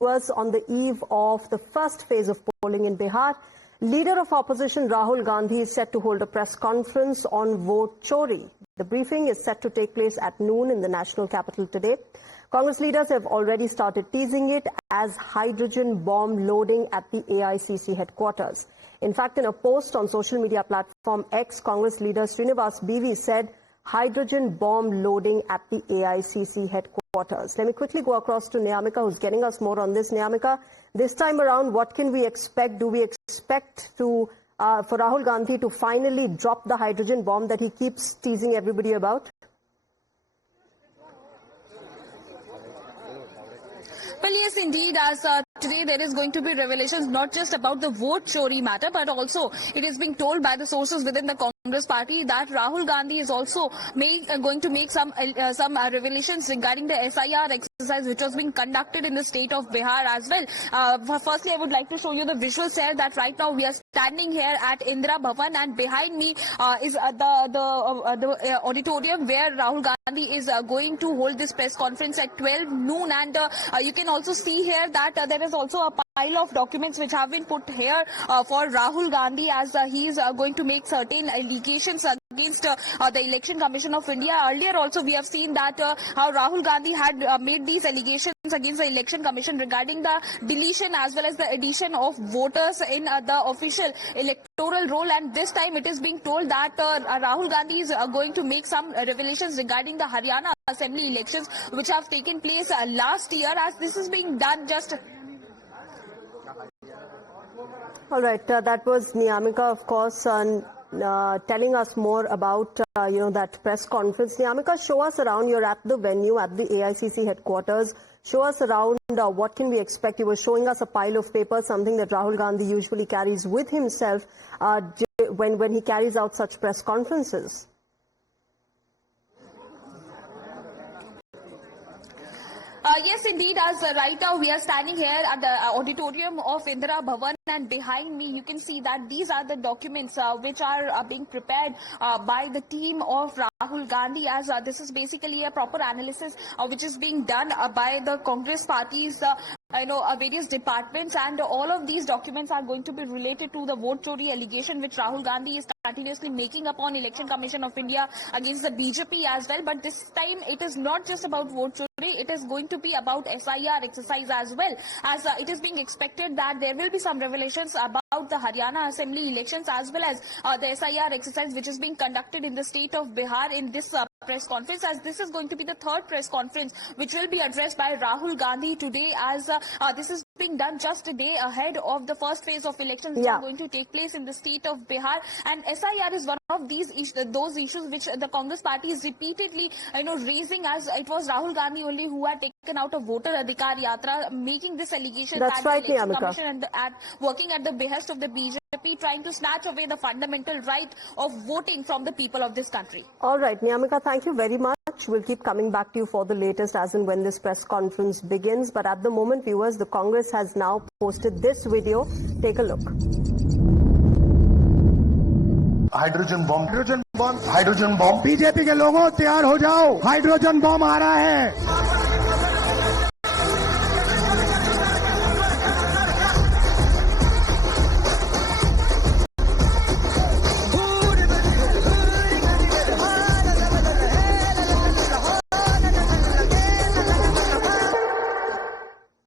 viewers, on the eve of the first phase of polling in Bihar, leader of opposition Rahul Gandhi is set to hold a press conference on vote chori. The briefing is set to take place at noon in the national capital today. Congress leaders have already started teasing it as hydrogen bomb loading at the AICC headquarters. In fact, in a post on social media platform X, Congress leader Srinivas BV said hydrogen bomb loading at the AICC headquarters. Let me quickly go across to Niyamika, who's getting us more on this. Niyamika, this time around, what can we expect? Do we expect for Rahul Gandhi to finally drop the hydrogen bomb that he keeps teasing everybody about? Well, yes, indeed, as today there is going to be revelations not just about the vote chori matter, but also it is being told by the sources within the Congress party that Rahul Gandhi is also going to make some revelations regarding the SIR exercise which was being conducted in the state of Bihar as well. Firstly, I would like to show you the visuals here that right now we are standing here at Indira Bhavan, and behind me is the auditorium where Rahul Gandhi is going to hold this press conference at 12 noon, and you can also see here that there is also a pile of documents which have been put here for Rahul Gandhi as he is going to make certain allegations against the Election Commission of India. Earlier also we have seen that how Rahul Gandhi had made these allegations against the Election Commission regarding the deletion as well as the addition of voters in the official electoral roll, and this time it is being told that Rahul Gandhi is going to make some revelations regarding the Haryana Assembly elections which have taken place last year, as this is being done just... All right, that was Niyamika, of course, telling us more about, that press conference. Niyamika, show us around. You're at the venue at the AICC headquarters. Show us around. What can we expect? You were showing us a pile of papers, something that Rahul Gandhi usually carries with himself when he carries out such press conferences. Yes, indeed, as right now we are standing here at the auditorium of Indira Bhavan, and behind me you can see that these are the documents which are being prepared by the team of Rahul Gandhi, as this is basically a proper analysis which is being done by the Congress party's various departments, and all of these documents are going to be related to the vote chori allegation which Rahul Gandhi is continuously making upon Election Commission of India against the BJP as well. But this time it is not just about vote chori, it is going to be about SIR exercise as well, as it is being expected that there will be some revelations about the Haryana Assembly elections as well as the SIR exercise which is being conducted in the state of Bihar in this press conference, as this is going to be the third press conference which will be addressed by Rahul Gandhi today, as this is being done just a day ahead of the first phase of elections which are going to take place in the state of Bihar. And SIR is one of these those issues which the Congress party is repeatedly raising, as it was Rahul Gandhi only who had taken out a voter adhikar yatra, making this allegation that the Election Commission and working at the behest of the BJP, trying to snatch away the fundamental right of voting from the people of this country. All right, Niyamika, thank you very much. We'll keep coming back to you for the latest as and when this press conference begins. But at the moment, viewers, the Congress has now posted this video. Take a look. Hydrogen bomb BJP के लोगों तैयार हो जाओ, hydrogen bomb आ रहा है।